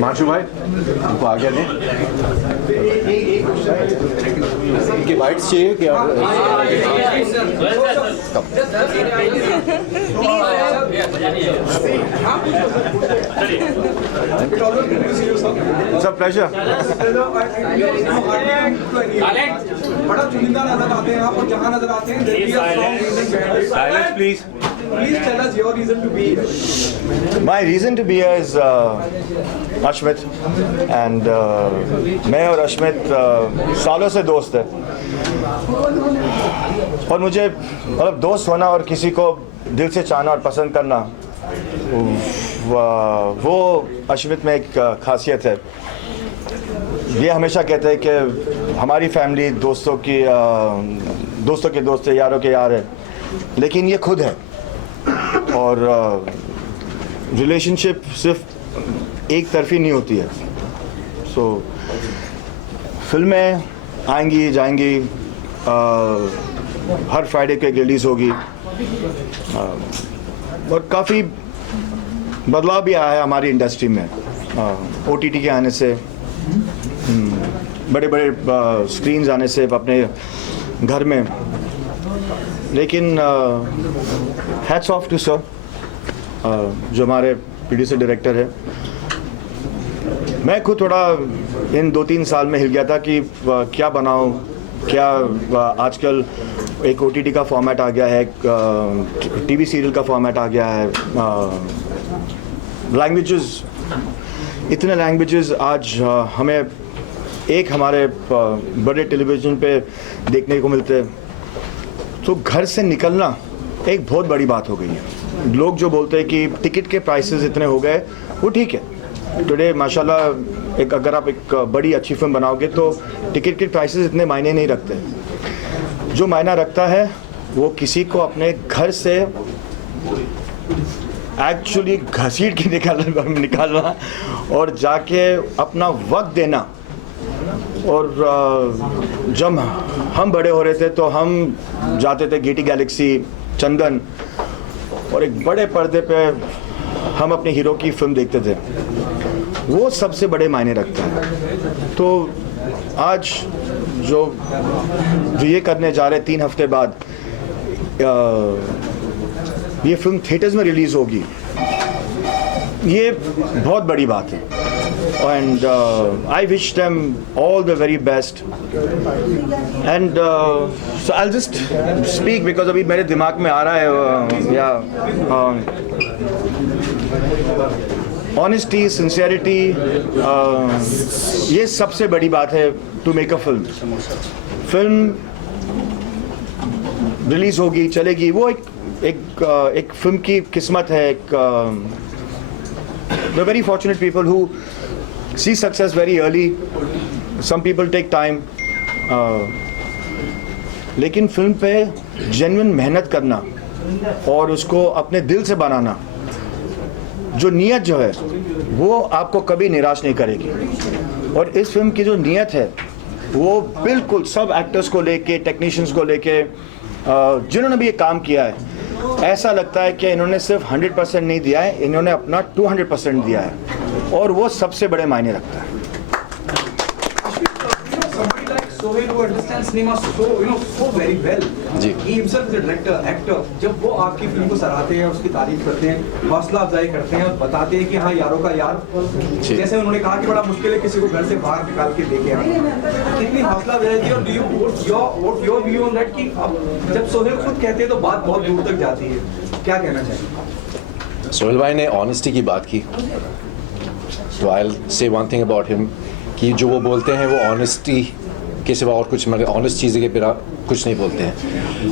माशू भाई उनको आगे लें। इनकी बाइट्स चाहिए क्या? It's a pleasure. बड़ा चुनिंदा नजर आते हैं आप, और जहाँ नजर आते हैं Silence, please. Please tell us your reason to be here. My reason to be here is Ashmit, and मैं और अश्मित सालों से दोस्त है, और मुझे मतलब दोस्त होना और किसी को दिल से चाहना और पसंद करना, वो अश्मित में एक खासियत है। ये हमेशा कहते हैं कि हमारी फैमिली दोस्तों के दोस्त है, यारों के यार है, लेकिन ये खुद है। और रिलेशनशिप सिर्फ एक तरफी नहीं होती है। सो फिल्में आएंगी जाएंगी, हर फ्राइडे को एक रिलीज़ होगी, और काफ़ी बदलाव भी आया है हमारी इंडस्ट्री में OTT के आने से, बड़े बड़े स्क्रीन्स आने से अपने घर में। लेकिन हैट्स ऑफ टू सर, जो हमारे प्रोड्यूसर डायरेक्टर है। मैं खुद थोड़ा इन 2-3 साल में हिल गया था कि क्या बनाऊं, क्या आजकल एक OTT का फॉर्मेट आ गया है, एक TV सीरियल का फॉर्मेट आ गया है, लैंग्वेजेस, इतने लैंग्वेजेस आज हमें एक हमारे बड़े टेलीविज़न पे देखने को मिलते हैं। तो घर से निकलना एक बहुत बड़ी बात हो गई है। लोग जो बोलते हैं कि टिकट के प्राइसेस इतने हो गए, वो ठीक है। टुडे माशाल्लाह अगर आप एक बड़ी अच्छी फिल्म बनाओगे तो टिकट के प्राइसेस इतने मायने नहीं रखते। जो मायना रखता है वो किसी को अपने घर से एक्चुअली घसीट के निकालना और जाके अपना वक्त देना। और जब हम बड़े हो रहे थे तो हम जाते थे GT गैलेक्सी, चंदन, और एक बड़े पर्दे पे हम अपने हीरो की फिल्म देखते थे। वो सबसे बड़े मायने रखता है। तो आज जो ये करने जा रहे 3 हफ्ते बाद ये फिल्म थिएटर्स में रिलीज़ होगी, ये बहुत बड़ी बात है। And I wish them all the very best. And so I'll just speak because अभी मेरे दिमाग में आ रहा है honesty, sincerity, ये सबसे बड़ी बात है to make a film. Film release होगी, चलेगी, वो एक फिल्म की किस्मत है। The very fortunate people who see success very early, some people take time, लेकिन फिल्म पे जेन्युइन मेहनत करना और उसको अपने दिल से बनाना, जो नीयत जो है वो आपको कभी निराश नहीं करेगी। और इस फिल्म की जो नीयत है वो बिल्कुल सब एक्टर्स को लेके, टेक्नीशियंस को लेके, जिन्होंने भी ये काम किया है, ऐसा लगता है कि इन्होंने सिर्फ 100% नहीं दिया है, इन्होंने अपना 200% दिया है, और वो सबसे बड़े मायने रखता है। Sohail, who understands cinema so very well. Ji. He himself is a director, actor. जब वो आपकी फिल्म को सराहते हैं, उसकी तारीफ करते हैं, हौसला अफजाई करते हैं और बताते हैं कि हाँ यारों का यार, जैसे उन्होंने कहा कि बड़ा मुश्किल है किसी को घर से बाहर निकाल के लेके आना, कितनी हौसला अफजाई थी। और do you what your view on that कि अब जब सोहेल खुद कहते हैं तो बात बहुत दूर तक जाती है, क्या कहना चाहिए? सोहेल भाई ने ऑनेस्टी की बात की, तो आई से वन थिंग अबाउट हिम कि जो वो बोलते हैं वो ऑनेस्टी के सिवा और कुछ, मतलब ऑनेस्ट चीज़ें के बिना कुछ नहीं बोलते हैं।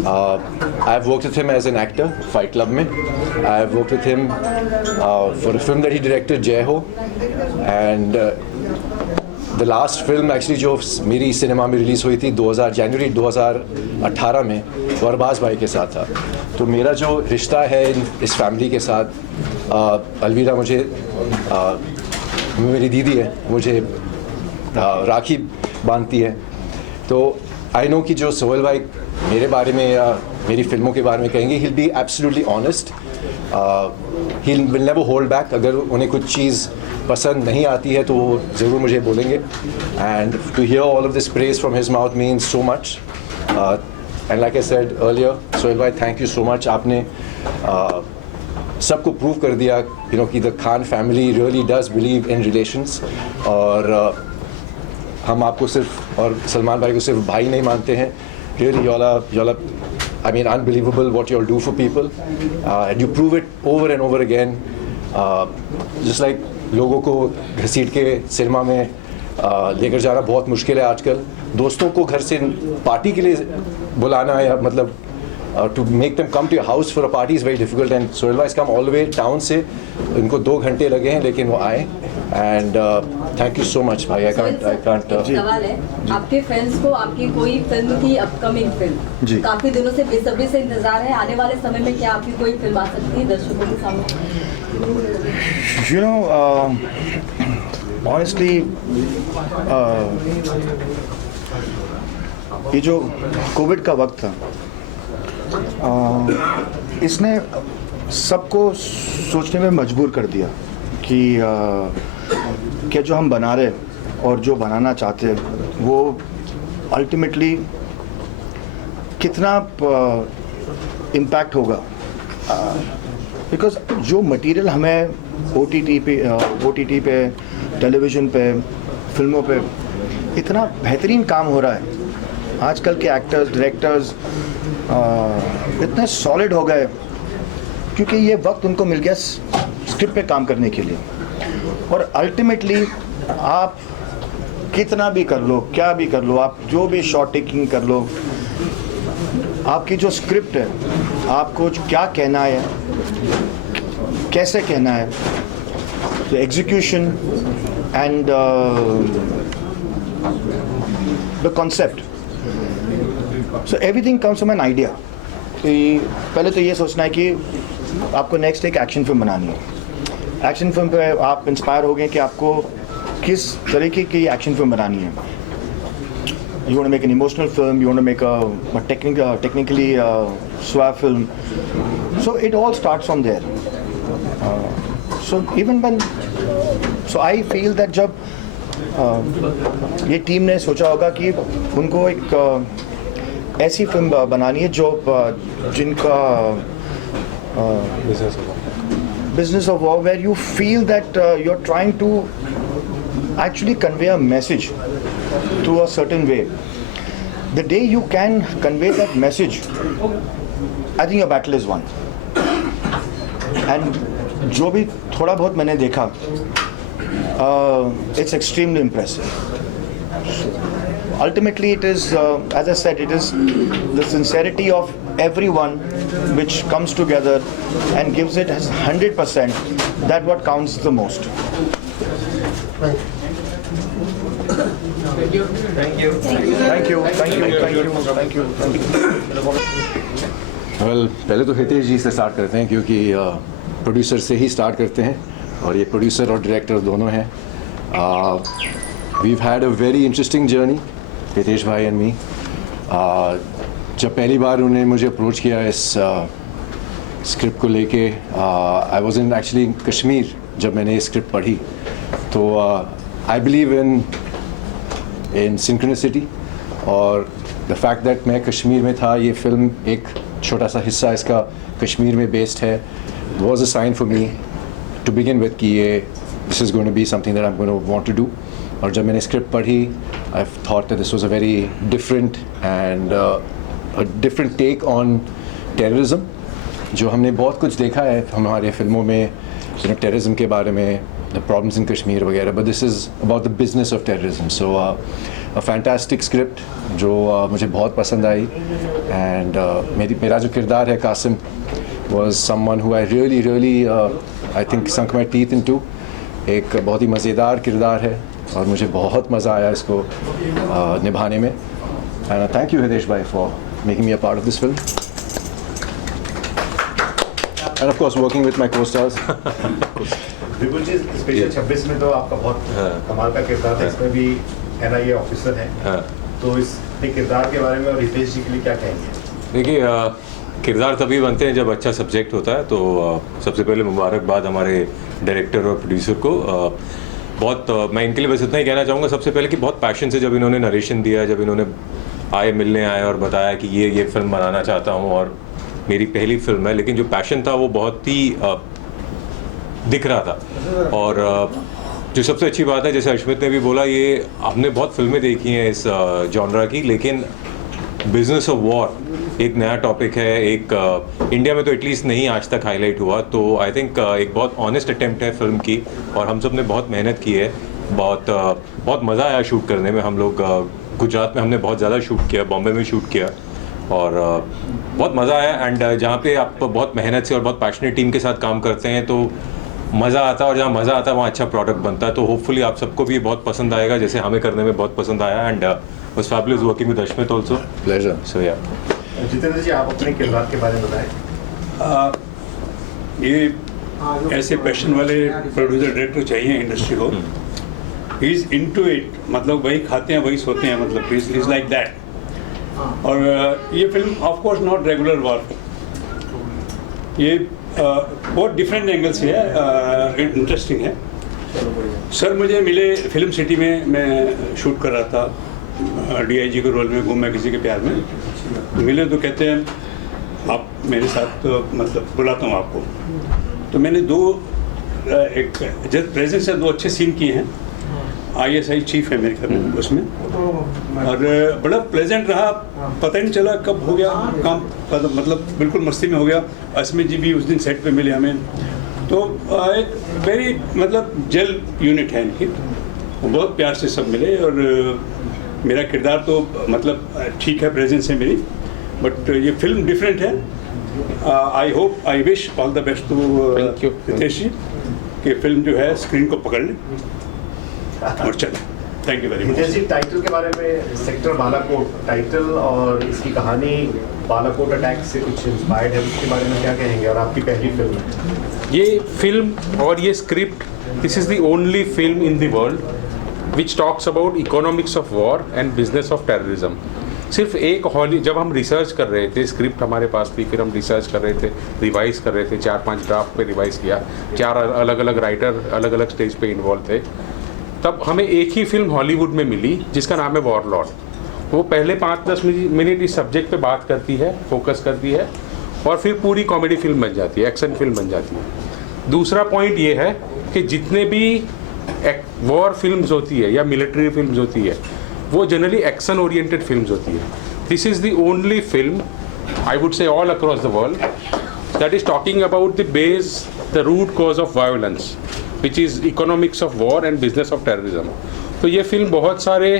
I have worked with him as an actor Fight Club में, I have worked with him for a film that he directed, Jai Ho, and the last film actually जो मेरी सिनेमा में रिलीज़ हुई थी जनवरी 2018 में, वो अरबाज भाई के साथ था। तो मेरा जो रिश्ता है इस फैमिली के साथ, अलविदा मुझे मेरी दीदी है, मुझे राखी बांधती है। तो आई नो कि जो सोहेल भाई मेरे बारे में या मेरी फिल्मों के बारे में कहेंगे, he'll be absolutely honest, he will never hold back। अगर उन्हें कुछ चीज़ पसंद नहीं आती है तो वो ज़रूर मुझे बोलेंगे, and to hear all of this praise from his mouth means so much. And like I said earlier, Sohail भाई थैंक यू सो मच। आपने सबको प्रूव कर दिया कि the Khan family really does believe in relations, और हम आपको सिर्फ और सलमान भाई को सिर्फ भाई नहीं मानते हैं। Really y'all are I mean unbelievable what you all do for people, and you prove it over and over again, just like लोगों को घसीट के सिनेमा में लेकर जाना बहुत मुश्किल है आजकल। दोस्तों को घर से पार्टी के लिए बुलाना, या मतलब to make them come to your house for a party is very difficult, and Sohail bhai has come all the way town से, इनको 2 घंटे लगे हैं लेकिन वो आए, and thank you so much भाई। I can't सवाल है, आपके फैंस को आपकी कोई फिल्म की अपकमिंग फिल्म काफी दिनों से बेसब्री से इंतजार है, आने वाले समय में क्या आपकी कोई फिल्म आ सकती है दर्शकों के सामने? You know, honestly, ये जो कोविड का वक्त था, इसने सबको सोचने में मजबूर कर दिया कि क्या जो हम बना रहे और जो बनाना चाहते हैं वो अल्टीमेटली कितना इम्पैक्ट होगा। बिकॉज जो मटेरियल हमें OTT पे, टेलीविज़न पे, फिल्मों पे इतना बेहतरीन काम हो रहा है। आजकल के एक्टर्स, डायरेक्टर्स इतने सॉलिड हो गए क्योंकि ये वक्त उनको मिल गया स्क्रिप्ट पे काम करने के लिए। और अल्टीमेटली आप कितना भी कर लो, क्या भी कर लो, आप जो भी शॉट टेकिंग कर लो, आपकी जो स्क्रिप्ट है, आपको क्या कहना है, कैसे कहना है, the execution and the concept, so everything comes from an idea. पहले तो ये सोचना है कि आपको नेक्स्ट एक एक्शन फिल्म बनानी है। एक्शन फिल्म पे आप इंस्पायर हो गए कि आपको किस तरीके की एक्शन फिल्म बनानी है। You want to make an emotional film, you want to make a technically suave film. So it all starts from there. So I feel that जब ये टीम ने सोचा होगा कि उनको एक ऐसी फिल्म बनानी है जो जिनका business of war, where you feel that you're trying to actually convey a message through a certain way. The day you can convey that message, I think your battle is won. And जो भी थोड़ा बहुत मैंने देखा, it's extremely impressive. Ultimately, it is, as I said, it is the sincerity of everyone which comes together and gives it as 100%. That what counts the most. Thank you. Thank you. Well, पहले तो हितेश जी से start करते हैं क्योंकि producer से ही start करते हैं और ये प्रोड्यूसर और डायरेक्टर दोनों हैं। We've had a very interesting journey, Hitesh भाई एंड मी। जब पहली बार उन्होंने मुझे अप्रोच किया इस स्क्रिप्ट को लेके, I was in actually Kashmir जब मैंने ये स्क्रिप्ट पढ़ी, तो आई बिलीव इन सिंक्रोनिसिटी और द फैक्ट दैट मैं कश्मीर में था। ये फिल्म एक छोटा सा हिस्सा इसका कश्मीर में बेस्ड है, was a sign for me to begin with कि ये this is going to be something that I am going to want to do. और जब मैंने स्क्रिप्ट पढ़ी, I thought that this was a very different and a different take on terrorism. जो हमने बहुत कुछ देखा है हमारे फिल्मों में टेररिज्म के बारे में, the problems in Kashmir वगैरह, but this is about the business of terrorism. So a fantastic script जो मुझे बहुत पसंद आई, and मेरा जो किरदार है Qasim was someone who I really I think sunk my teeth into. एक बहुत ही मज़ेदार किरदार है और मुझे बहुत मज़ा आया इसको निभाने में, and thank you हितेश भाई for making me a part of this film. And of course working with my co-stars. Vipul ji Special 26 में तो आपका बहुत कमाल का किरदार था, इसमें भी NIA ऑफिसर है, तो इस किरदार के बारे में और रितेश जी के लिए क्या कहेंगे? देखिए, किरदार तभी बनते हैं जब अच्छा सब्जेक्ट होता है, तो सबसे पहले मुबारकबाद हमारे डायरेक्टर और प्रोड्यूसर को। बहुत मैं इनके लिए बस इतना ही कहना चाहूँगा सबसे पहले कि बहुत पैशन से जब इन्होंने नरेशन दिया, जब इन्होंने मिलने आए और बताया कि ये फिल्म बनाना चाहता हूँ और मेरी पहली फिल्म है, लेकिन जो पैशन था वो बहुत ही दिख रहा था। और जो सबसे अच्छी बात है, जैसे अश्मित ने भी बोला, ये हमने बहुत फिल्में देखी हैं इस जॉनरा की, लेकिन बिजनेस ऑफ वॉर एक नया टॉपिक है, एक इंडिया में तो एटलीस्ट नहीं आज तक हाईलाइट हुआ। तो आई थिंक एक बहुत ऑनेस्ट अटेम्प्ट है फिल्म की, और हम सब ने बहुत मेहनत की है, बहुत मज़ा आया शूट करने में। हम लोग गुजरात में हमने बहुत ज़्यादा शूट किया, बॉम्बे में शूट किया, और बहुत मज़ा आया। एंड जहाँ पे आप बहुत मेहनत से और बहुत पैशनेट टीम के साथ काम करते हैं तो मज़ा आता है, और जहाँ मज़ा आता है वहाँ अच्छा प्रोडक्ट बनता है। तो होपफुली आप सबको भी बहुत पसंद आएगा, जैसे हमें करने में बहुत पसंद आया। And was fabulous working with Ashmit also. Pleasure. So yeah. Jitendra ji, आप अपने किरदार के बारे में बताएं। ये ऐसे पैशन वाले प्रोड्यूसर डायरेक्टर चाहिए इंडस्ट्री को। ही इज इनटू इट, मतलब वही खाते हैं वही सोते हैं, मतलब इज लाइक दैट। और ये film of course not regular war, ये बहुत डिफरेंट एंगल से है, इंटरेस्टिंग है। सर मुझे मिले फिल्म सिटी में, मैं शूट कर रहा था DIG के रोल में, गुम मैं किसी के प्यार में। मिले तो कहते हैं आप मेरे साथ, तो मतलब बुलाता हूँ आपको। तो मैंने एक जस्ट प्रेजेंस से 2 अच्छे सीन किए हैं। ISI चीफ है मेरे ख्याल में उसमें, और बड़ा प्लेजेंट रहा, पता ही नहीं चला कब हो गया काम, मतलब बिल्कुल मस्ती में हो गया। अस्मित जी भी उस दिन सेट पे मिले हमें, तो एक वेरी मतलब जेल यूनिट है इनकी, बहुत प्यार से सब मिले। और मेरा किरदार तो मतलब ठीक है, प्रेजेंस है मेरी, बट ये फिल्म डिफरेंट है। I hope, I wish all the best to Ritesh ji कि फिल्म जो है स्क्रीन को पकड़ ले और चले। Thank you very much. Ritesh ji, title के बारे में, सेक्टर बालाकोट टाइटल और इसकी कहानी बालाकोट अटैक से कुछ इंस्पायर्ड है, उसके बारे में क्या कहेंगे? और आपकी पहली फिल्म है ये फिल्म और ये script, this is the only film in the world which talks about economics of war and business of terrorism। सिर्फ एक जब हम रिसर्च कर रहे थे, स्क्रिप्ट हमारे पास थी, फिर हम रिसर्च कर रहे थे, रिवाइज कर रहे थे, 4-5 ड्राफ्ट पे रिवाइज किया, 4 अलग अलग राइटर अलग अलग स्टेज पे इन्वॉल्व थे। तब हमें एक ही फिल्म हॉलीवुड में मिली जिसका नाम है वॉरलॉर्ड। वो पहले 5-10 मिनट इस सब्जेक्ट पे बात करती है, फोकस करती है, और फिर पूरी कॉमेडी फिल्म बन जाती है, एक्शन फिल्म बन जाती है। दूसरा पॉइंट ये है कि जितने भी वॉर फिल्म्स होती है या मिलिट्री फिल्म्स होती है, वो जनरली एक्शन ओरिएंटेड फिल्म्स होती है। This is the only film, I would say all across the world, that is talking about the base, the root cause of violence, which is economics of war and business of terrorism. तो ये film बहुत सारे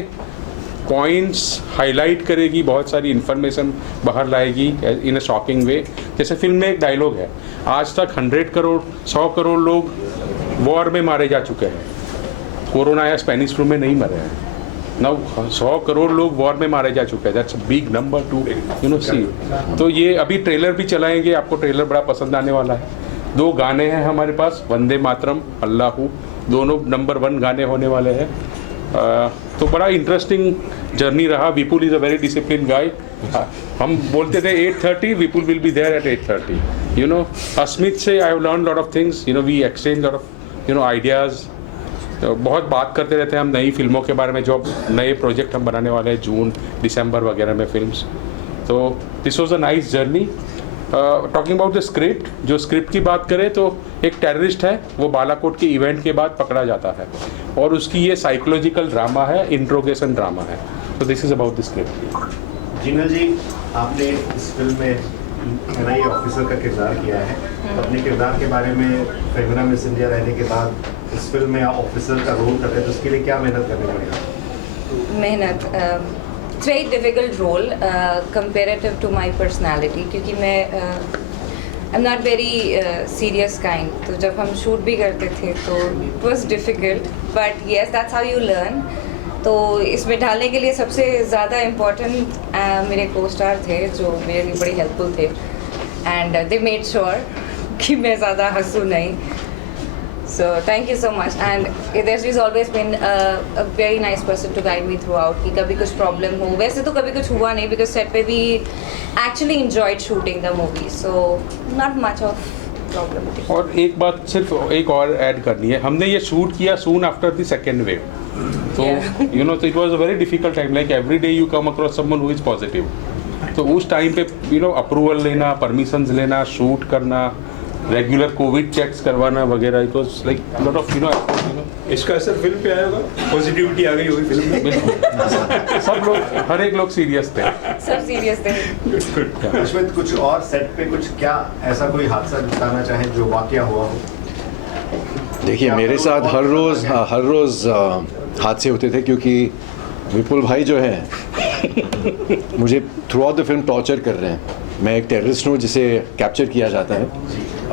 points highlight करेगी, बहुत सारी information बाहर लाएगी इन अ shocking वे। जैसे फिल्म में एक डायलॉग है, आज तक 100 करोड़ लोग वॉर में मारे जा चुके हैं, कोरोना या स्पेनिश फ्लू में नहीं मरे हैं। नाउ 100 करोड़ लोग वॉर में मारे जा चुके हैं, that's a big number to see. तो ये अभी ट्रेलर भी चलाएंगे, आपको ट्रेलर बड़ा पसंद आने वाला है। 2 गाने हैं हमारे पास, वंदे मातरम, अल्लाहू, दोनों नंबर 1 गाने होने वाले हैं। तो बड़ा इंटरेस्टिंग जर्नी रहा। Vipul is a very discipline guy. हम बोलते थे 8:30, Vipul will be there at 8:30। Ashmit से I have learn lot of things, we exchange lot of ideas. तो बहुत बात करते रहते हैं हम नई फिल्मों के बारे में, जो नए प्रोजेक्ट हम बनाने वाले हैं जून दिसंबर वगैरह में फिल्म्स। तो this was a nice journey. Talking about the script, जो स्क्रिप्ट की बात करें तो एक टेररिस्ट है, वो बालाकोट के इवेंट के बाद पकड़ा जाता है, और उसकी ये साइकोलॉजिकल ड्रामा है, इंट्रोगेशन ड्रामा है। तो this is about the script. Jinal ji, आपने इस फिल्म में NIA ऑफिसर का किरदार किया है। अपने किरदार के बारे में, फेमिना मिस इंडिया रहने के बाद इस फिल्म में ऑफिसर का रोल कर रहे हैं, तो उसके लिए क्या मेहनत करनी पड़ेगी? मेहनत, it's very difficult role comparative to my personality, क्योंकि मैं I am not very serious kind. तो जब हम शूट भी करते थे तो it was difficult, but yes that's how you learn. तो इसमें ढालने के लिए सबसे ज़्यादा इम्पोर्टेंट मेरे को स्टार थे, जो मेरे लिए बड़ी हेल्पफुल थे, एंड दे मेड श्योर कि मैं ज़्यादा हंसूँ नहीं। So thank you so much. And Hitesh has always been a very nice person to guide me throughout. कि कभी कुछ problem हो, वैसे तो कभी कुछ हुआ नहीं because set पे we actually enjoyed shooting the movie. So not much of problem. और एक बात सिर्फ एक और ऐड करनी है, हमने ये शूट किया soon after the second wave, तो यू नो, तो it was a very difficult time, like every day you come across someone who is positive, तो उस टाइम पे यू नो अप्रूवल लेना, परमिशंस लेना, शूट करना, रेगुलर कोविड चेक्स करवाना वगैरह, it was like lot of you know इसका असर फिल्म पे आया होगा, पॉजिटिविटी आ गई होगी फिल्म में। सब लोग, हर एक लोग सीरियस थे, सब सीरियस थे। अश्वित, कुछ और सेट पे कुछ क्या ऐसा कोई हादसा बताना चाहें जो वाकया हुआ हो? देखिए, मेरे साथ हर रोज़ हादसे होते थे, क्योंकि विपुल भाई जो हैं मुझे through out the film torture कर रहे हैं। मैं एक टेररिस्ट हूँ जिसे कैप्चर किया जाता है,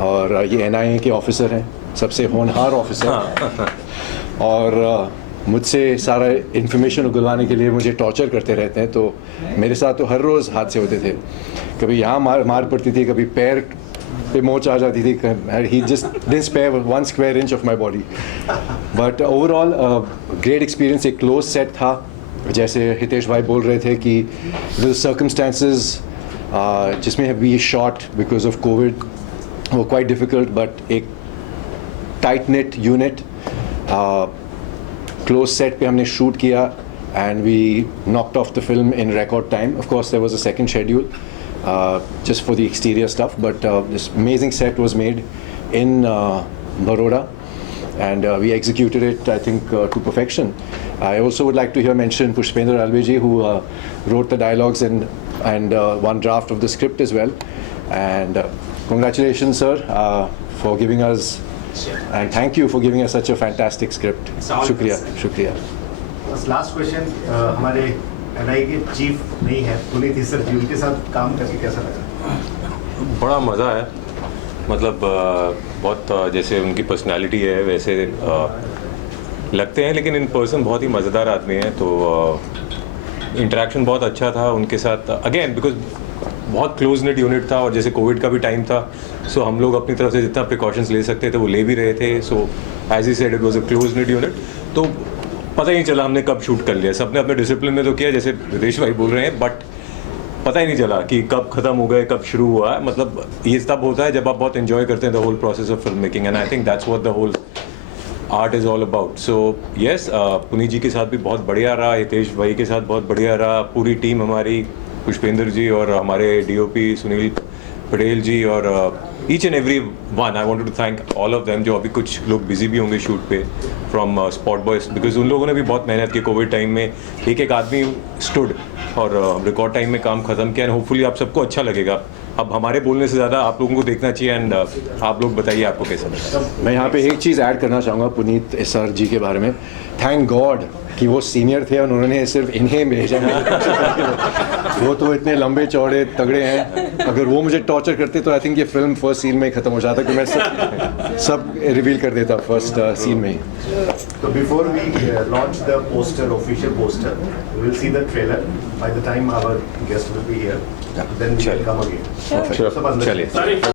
और ये NIA के ऑफिसर हैं, सबसे होनहार ऑफिसर, और मुझसे सारा इन्फॉर्मेशन उगलवाने के लिए मुझे टॉर्चर करते रहते हैं। तो मेरे साथ तो हर रोज़ हादसे होते थे, कभी यहाँ मार पड़ती थी, कभी पैर पे मोच आ जाती थी, he just didn't spare 1 square inch of my body. But overall great experience, एक क्लोज सेट था, जैसे हितेश भाई बोल रहे थे कि द सर्कमस्टेंसेस जिसमें we shot because of Covid वो क्वाइट डिफ़िकल्ट, बट एक tight knit unit close set पे हमने शूट किया, and we knocked off the film in record time. Of course there was a second schedule just for the exterior stuff, but this amazing set was made in Baroda, and we executed it, I think, to perfection. I also would like to mention Pushpendra Alveji, who wrote the dialogues and one draft of the script as well. And congratulations, sir, for giving us, and thank you for giving us such a fantastic script. Shukriya. Last question, हमारे NIA के chief नहीं है, Puneet sir जी, उनके साथ काम करके कैसा लगा? बड़ा मज़ा है, मतलब बहुत जैसे उनकी पर्सनालिटी है वैसे लगते हैं, लेकिन इन पर्सन बहुत ही मज़ेदार आदमी हैं। तो इंटरेक्शन बहुत अच्छा था उनके साथ, अगेन बिकॉज बहुत क्लोज नेट यूनिट था, और जैसे कोविड का भी टाइम था, सो हम लोग अपनी तरफ से जितना प्रिकॉशंस ले सकते थे वो ले भी रहे थे। So as he said, it was a close net unit, तो पता ही नहीं चला हमने कब शूट कर लिया। सबने अपने डिसिप्लिन में तो किया, जैसे रितेश भाई बोल रहे हैं, बट पता ही नहीं चला कि कब ख़त्म हो गए, कब शुरू हुआ है। मतलब ये तब होता है जब आप बहुत एंजॉय करते हैं the whole process of film making, and I think that's what the whole art is all about. So yes, Puneet ji के साथ भी बहुत बढ़िया रहा, हितेश भाई के साथ बहुत बढ़िया रहा, पूरी टीम हमारी, पुष्पेंद्र जी और हमारे DOP सुनील पटेल जी, और each and every one I wanted to thank all of them, जो अभी कुछ लोग बिजी भी होंगे शूट पे, फ्रॉम स्पॉट बॉयज, बिकॉज उन लोगों ने भी बहुत मेहनत की कोविड टाइम में, एक आदमी स्टूड और रिकॉर्ड टाइम में काम खत्म किया, एंड होपफुली आप सबको अच्छा लगेगा। अब हमारे बोलने से ज़्यादा आप लोगों को देखना चाहिए, एंड आप लोग बताइए आपको कैसा लगा। मैं यहाँ पे एक चीज़ ऐड करना चाहूँगा पुनीत सर जी के बारे में। थैंक गॉड कि वो सीनियर थे और उन्होंने सिर्फ इन्हें भेजा। वो तो इतने लंबे चौड़े तगड़े हैं, अगर वो मुझे टॉर्चर करते तो आई थिंक ये फिल्म फर्स्ट सीन में ही ख़त्म हो जाता, कि मैं सब रिवील कर देता फर्स्ट सीन में ही। So before we launch the official poster, we will see the trailer. By the time our guest will be here, then we will come again. चलिए।